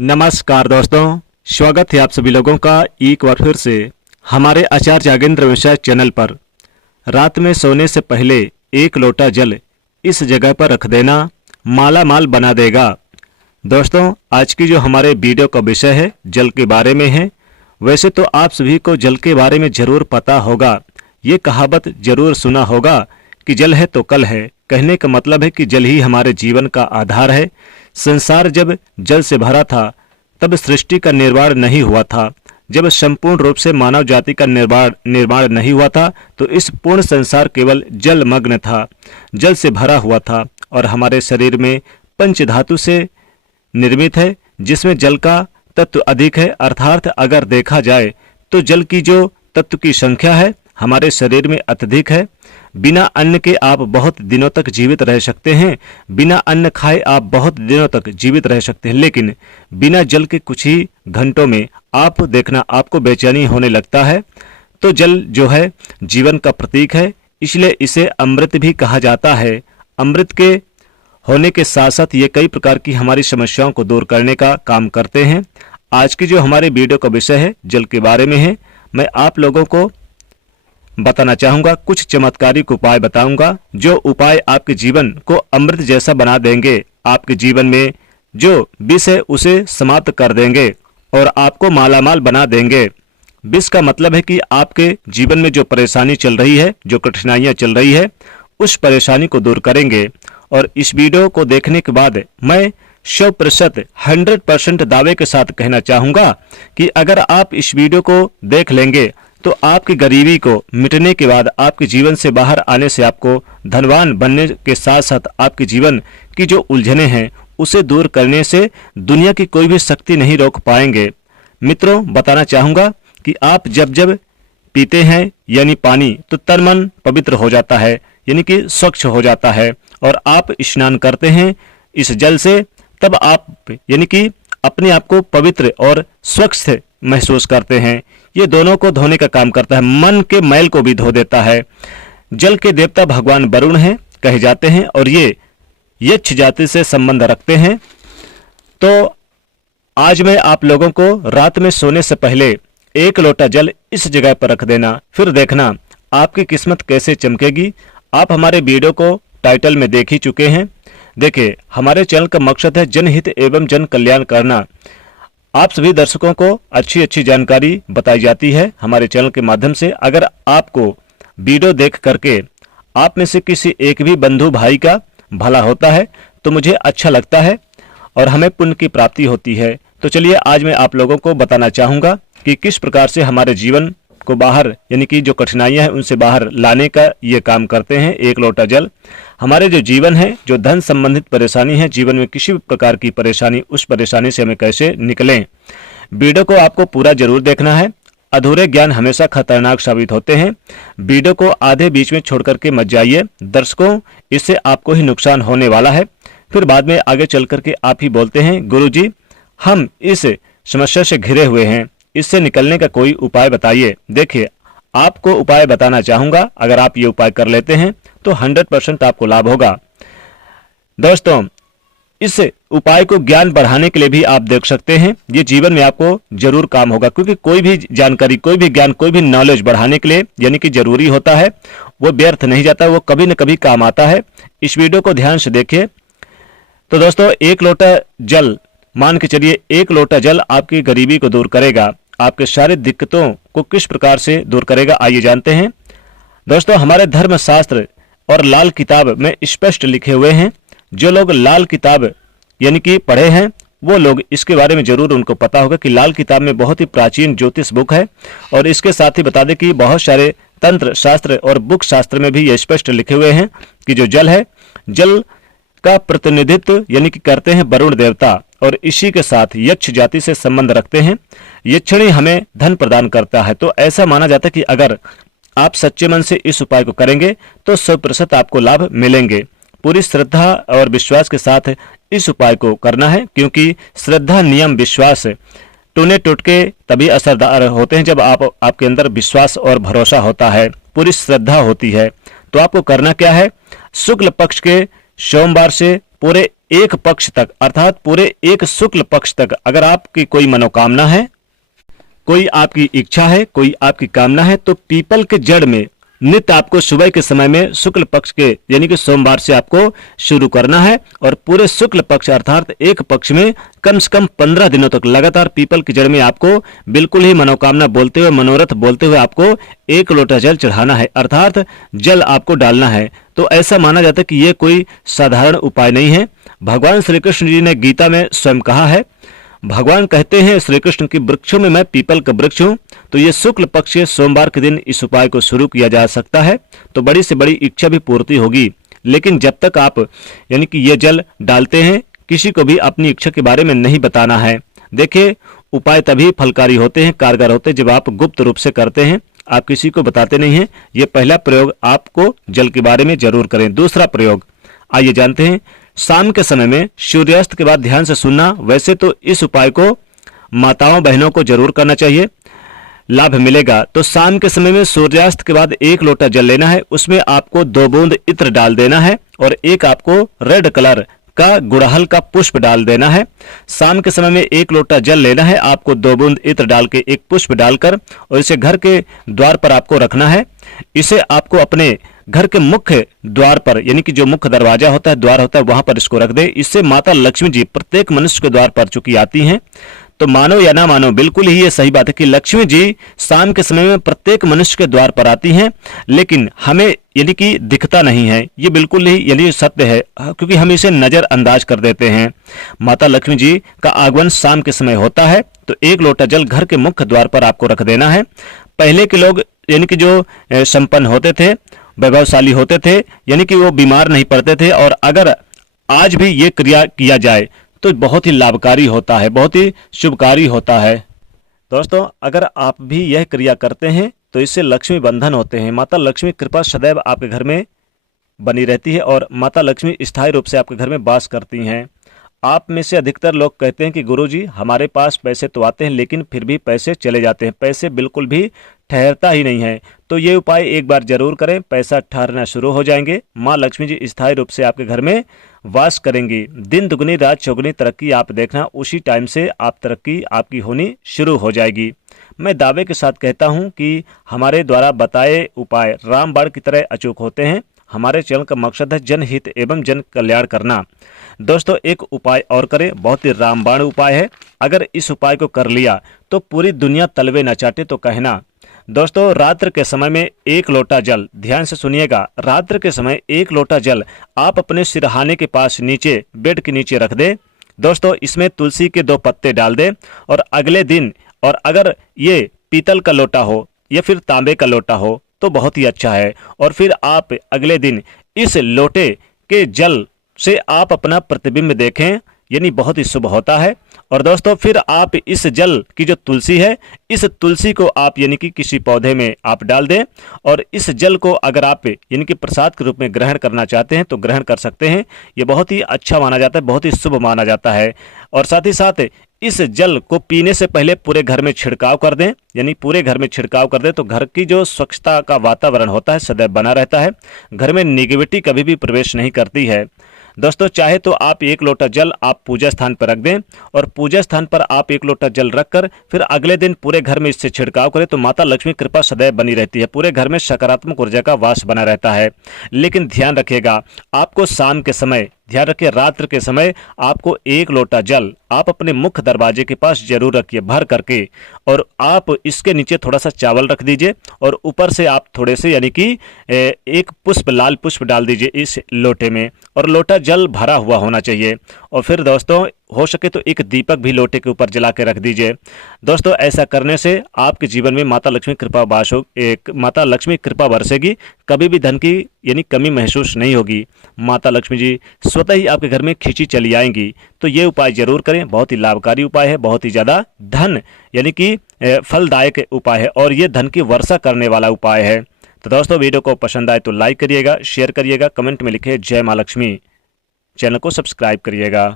नमस्कार दोस्तों, स्वागत है आप सभी लोगों का एक बार फिर से हमारे आचार्य जागेंद्र मिश्रा चैनल पर। रात में सोने से पहले एक लोटा जल इस जगह पर रख देना माला माल बना देगा। दोस्तों, आज की जो हमारे वीडियो का विषय है जल के बारे में है। वैसे तो आप सभी को जल के बारे में जरूर पता होगा, ये कहावत जरूर सुना होगा कि जल है तो कल है। कहने का मतलब है कि जल ही हमारे जीवन का आधार है। संसार जब जल से भरा था तब सृष्टि का निर्माण नहीं हुआ था। जब संपूर्ण रूप से मानव जाति का निर्माण नहीं हुआ था तो इस पूर्ण संसार केवल जल मग्न था, जल से भरा हुआ था। और हमारे शरीर में पंच धातु से निर्मित है, जिसमें जल का तत्व अधिक है। अर्थात अगर देखा जाए तो जल की जो तत्व की संख्या है हमारे शरीर में अत्यधिक है। बिना अन्न के आप बहुत दिनों तक जीवित रह सकते हैं, बिना अन्न खाए आप बहुत दिनों तक जीवित रह सकते हैं, लेकिन बिना जल के कुछ ही घंटों में आप देखना आपको बेचैनी होने लगता है। तो जल जो है जीवन का प्रतीक है, इसलिए इसे अमृत भी कहा जाता है। अमृत के होने के साथ साथ ये कई प्रकार की हमारी समस्याओं को दूर करने का काम करते हैं। आज की जो हमारे वीडियो का विषय है जल के बारे में है। मैं आप लोगों को बताना चाहूंगा, कुछ चमत्कारिक उपाय बताऊंगा जो उपाय आपके जीवन को अमृत जैसा बना देंगे। आपके जीवन में जो विष है उसे समाप्त कर देंगे और आपको मालामाल बना देंगे। विष का मतलब है कि आपके जीवन में जो परेशानी चल रही है, जो कठिनाइयां चल रही है, उस परेशानी को दूर करेंगे। और इस वीडियो को देखने के बाद मैं 100% दावे के साथ कहना चाहूंगा कि अगर आप इस वीडियो को देख लेंगे तो आपकी गरीबी को मिटने के बाद आपके जीवन से बाहर आने से, आपको धनवान बनने के साथ साथ आपके जीवन की जो उलझने हैं उसे दूर करने से दुनिया की कोई भी शक्ति नहीं रोक पाएंगे। मित्रों, बताना चाहूंगा कि आप जब जब पीते हैं यानी पानी, तो तन मन पवित्र हो जाता है, यानी कि स्वच्छ हो जाता है। और आप स्नान करते हैं इस जल से, तब आप यानी कि अपने आप को पवित्र और स्वच्छ महसूस करते हैं। ये दोनों को धोने का काम करता है, मन के मैल को भी धो देता है। जल के देवता भगवान वरुण हैं कहे जाते हैं और ये यक्ष जाति से संबंध रखते हैं। तो आज मैं आप लोगों को रात में सोने से पहले एक लोटा जल इस जगह पर रख देना, फिर देखना आपकी किस्मत कैसे चमकेगी। आप हमारे वीडियो को टाइटल में देख ही चुके हैं। देखिए, हमारे चैनल का मकसद है जनहित एवं जन कल्याण करना। आप सभी दर्शकों को अच्छी अच्छी जानकारी बताई जाती है हमारे चैनल के माध्यम से। अगर आपको वीडियो देख करके आप में से किसी एक भी बंधु भाई का भला होता है तो मुझे अच्छा लगता है और हमें पुण्य की प्राप्ति होती है। तो चलिए, आज मैं आप लोगों को बताना चाहूँगा कि किस प्रकार से हमारे जीवन को बाहर, यानी कि जो कठिनाइयां हैं उनसे बाहर लाने का ये काम करते हैं एक लोटा जल। हमारे जो जीवन है, जो धन संबंधित परेशानी है, जीवन में किसी भी प्रकार की परेशानी, उस परेशानी से हमें कैसे निकलें। वीडियो को आपको पूरा जरूर देखना है। अधूरे ज्ञान हमेशा खतरनाक साबित होते हैं। वीडियो को आधे बीच में छोड़ करके मत जाइए दर्शकों, इससे आपको ही नुकसान होने वाला है। फिर बाद में आगे चल करके आप ही बोलते हैं, गुरुजी हम इस समस्या से घिरे हुए हैं, इससे निकलने का कोई उपाय बताइए। देखिए, आपको उपाय बताना चाहूंगा, अगर आप ये उपाय कर लेते हैं तो 100% आपको लाभ होगा। दोस्तों, इस उपाय को ज्ञान बढ़ाने के लिए भी आप देख सकते हैं, ये जीवन में आपको जरूर काम होगा। क्योंकि कोई भी जानकारी, कोई भी ज्ञान, कोई भी नॉलेज बढ़ाने के लिए यानी कि जरूरी होता है, वो व्यर्थ नहीं जाता, वो कभी न कभी काम आता है। इस वीडियो को ध्यान से देखिए। तो दोस्तों, एक लोटा जल, मान के चलिए एक लोटा जल आपकी गरीबी को दूर करेगा, आपके सारी दिक्कतों को किस प्रकार से दूर करेगा आइए जानते हैं। दोस्तों, हमारे धर्म शास्त्र और लाल किताब में स्पष्ट लिखे हुए हैं। जो लोग लाल किताब यानी कि पढ़े हैं वो लोग इसके बारे में जरूर उनको पता होगा कि लाल किताब में बहुत ही प्राचीन ज्योतिष बुक है। और इसके साथ ही बता दें कि बहुत सारे तंत्र शास्त्र और बुक शास्त्र में भी ये स्पष्ट लिखे हुए हैं कि जो जल है, जल का प्रतिनिधित्व यानी कि करते हैं वरुण देवता और इसी के साथ यक्ष जाति से संबंध रखते हैं। यक्षिणी हमें धन प्रदान करता है। तो ऐसा माना जाता है कि अगर आप सच्चे मन से इस उपाय को करेंगे तो 100% आपको लाभ मिलेंगे। पूरी श्रद्धा और विश्वास के साथ इस उपाय को करना है, क्योंकि श्रद्धा, नियम, विश्वास टूने टुटके तभी असरदार होते हैं जब आपके अंदर विश्वास और भरोसा होता है, पूरी श्रद्धा होती है। तो आपको करना क्या है, शुक्ल पक्ष के सोमवार से पूरे एक पक्ष तक अर्थात पूरे एक शुक्ल पक्ष तक अगर आपकी कोई मनोकामना है, कोई आपकी इच्छा है, कोई आपकी कामना है, तो पीपल के जड़ में नित्य आपको सुबह के समय में शुक्ल पक्ष के यानी कि सोमवार से आपको शुरू करना है और पूरे शुक्ल पक्ष अर्थात एक पक्ष में कम से कम 15 दिनों तक लगातार पीपल की जड़ में आपको बिल्कुल ही मनोकामना बोलते हुए, मनोरथ बोलते हुए आपको एक लोटा जल चढ़ाना है अर्थात जल आपको डालना है। तो ऐसा माना जाता है कि यह कोई साधारण उपाय नहीं है। भगवान श्री कृष्ण जी ने गीता में स्वयं कहा है, भगवान कहते हैं श्री कृष्ण की वृक्षों में मैं पीपल का वृक्ष हूं। तो ये शुक्ल पक्ष के सोमवार के दिन इस उपाय को शुरू किया जा सकता है तो बड़ी से बड़ी इच्छा भी पूर्ति होगी। लेकिन जब तक आप यानी कि ये जल डालते हैं किसी को भी अपनी इच्छा के बारे में नहीं बताना है। देखिए उपाय तभी फलकारी होते हैं, कारगर होते हैं जब आप गुप्त रूप से करते हैं, आप किसी को बताते नहीं हैं। ये पहला प्रयोग आपको जल के बारे में जरूर करें। दूसरा प्रयोग आइए जानते हैं। शाम के समय में सूर्यास्त के बाद ध्यान से सुनना। वैसे तो इस उपाय को माताओं बहनों को जरूर करना चाहिए, लाभ मिलेगा। तो शाम के समय में सूर्यास्त के बाद एक लोटा जल लेना है, उसमें आपको 2 बूंद इत्र डाल देना है और एक आपको रेड कलर का गुड़हल का पुष्प डाल देना है। शाम के समय में एक लोटा जल लेना है, आपको 2 बूंद इत्र डाल के एक पुष्प डालकर और इसे घर के द्वार पर आपको रखना है। इसे आपको अपने घर के मुख्य द्वार पर यानी कि जो मुख्य दरवाजा होता है, द्वार होता है, वहां पर इसको रख दे। इससे माता लक्ष्मी जी प्रत्येक मनुष्य के द्वार पर चूंकि आती हैं, तो मानो या ना मानो बिल्कुल ही ये सही बात है कि लक्ष्मी जी शाम के समय में प्रत्येक मनुष्य के द्वार पर आती हैं, लेकिन हमें यानी कि दिखता नहीं है। ये बिल्कुल ही यानी सत्य है क्योंकि हम इसे नजरअंदाज कर देते हैं। माता लक्ष्मी जी का आगमन शाम के समय होता है। तो एक लोटा जल घर के मुख्य द्वार पर आपको रख देना है। पहले के लोग यानी कि जो संपन्न होते थे, वैभवशाली होते थे, यानी कि वो बीमार नहीं पड़ते थे। और अगर आज भी ये क्रिया किया जाए तो बहुत ही लाभकारी होता है, बहुत ही शुभकारी होता है। दोस्तों अगर आप भी यह क्रिया करते हैं तो इससे लक्ष्मी बंधन होते हैं। माता लक्ष्मी कृपा सदैव आपके घर में बनी रहती है और माता लक्ष्मी स्थायी रूप से आपके घर में वास करती हैं। आप में से अधिकतर लोग कहते हैं कि गुरुजी हमारे पास पैसे तो आते हैं लेकिन फिर भी पैसे चले जाते हैं, पैसे बिल्कुल भी ठहरता ही नहीं है। तो ये उपाय एक बार जरूर करें, पैसा ठहरना शुरू हो जाएंगे। माँ लक्ष्मी जी स्थायी रूप से आपके घर में वास करेंगी। दिन दुगनी रात चौगुनी तरक्की आप देखना, उसी टाइम से आप तरक्की आपकी होनी शुरू हो जाएगी। मैं दावे के साथ कहता हूँ कि हमारे द्वारा बताए उपाय रामबाण की तरह अचूक होते हैं। हमारे चैनल का मकसद है जनहित एवं जन कल्याण करना। दोस्तों एक उपाय और करें, बहुत ही रामबाण उपाय है। अगर इस उपाय को कर लिया तो पूरी दुनिया तलवे न चाटे तो कहना। दोस्तों रात्र के समय में एक लोटा जल, ध्यान से सुनिएगा, रात्र के समय एक लोटा जल आप अपने सिरहाने के पास नीचे बेड के नीचे रख दें। दोस्तों इसमें तुलसी के 2 पत्ते डाल दें और अगले दिन, और अगर ये पीतल का लोटा हो या फिर तांबे का लोटा हो तो बहुत ही अच्छा है। और फिर आप अगले दिन इस लोटे के जल से आप अपना प्रतिबिंब देखें, यानी बहुत ही शुभ होता है। और दोस्तों फिर आप इस जल की जो तुलसी है, इस तुलसी को आप यानी कि किसी पौधे में आप डाल दें और इस जल को अगर आप यानी कि प्रसाद के रूप में ग्रहण करना चाहते हैं तो ग्रहण कर सकते हैं। ये बहुत ही अच्छा माना जाता है, बहुत ही शुभ माना जाता है। और साथ ही साथ इस जल को पीने से पहले पूरे घर में छिड़काव कर दें, यानी पूरे घर में छिड़काव कर दें तो घर की जो स्वच्छता का वातावरण होता है सदैव बना रहता है, घर में नेगेटिविटी कभी भी प्रवेश नहीं करती है। दोस्तों चाहे तो आप एक लोटा जल आप पूजा स्थान पर रख दें और पूजा स्थान पर आप एक लोटा जल रखकर फिर अगले दिन पूरे घर में इससे छिड़काव करें तो माता लक्ष्मी कृपा सदैव बनी रहती है, पूरे घर में सकारात्मक ऊर्जा का वास बना रहता है। लेकिन ध्यान रखिएगा, आपको शाम के समय, ध्यान रखिए रात्र के समय आपको एक लोटा जल आप अपने मुख्य दरवाजे के पास जरूर रखिए भर करके, और आप इसके नीचे थोड़ा सा चावल रख दीजिए और ऊपर से आप थोड़े से यानी कि एक पुष्प, लाल पुष्प डाल दीजिए इस लोटे में, और लोटा जल भरा हुआ होना चाहिए। और फिर दोस्तों हो सके तो एक दीपक भी लोटे के ऊपर जला के रख दीजिए। दोस्तों ऐसा करने से आपके जीवन में माता लक्ष्मी कृपा वास हो, माता लक्ष्मी कृपा बरसेगी, कभी भी धन की यानी कमी महसूस नहीं होगी। माता लक्ष्मी जी स्वतः ही आपके घर में खींची चली आएंगी। तो ये उपाय जरूर करें, बहुत ही लाभकारी उपाय है, बहुत ही ज़्यादा धन यानी कि फलदायक उपाय है और ये धन की वर्षा करने वाला उपाय है। तो दोस्तों वीडियो को पसंद आए तो लाइक करिएगा, शेयर करिएगा, कमेंट में लिखे जय माँ लक्ष्मी, चैनल को सब्सक्राइब करिएगा।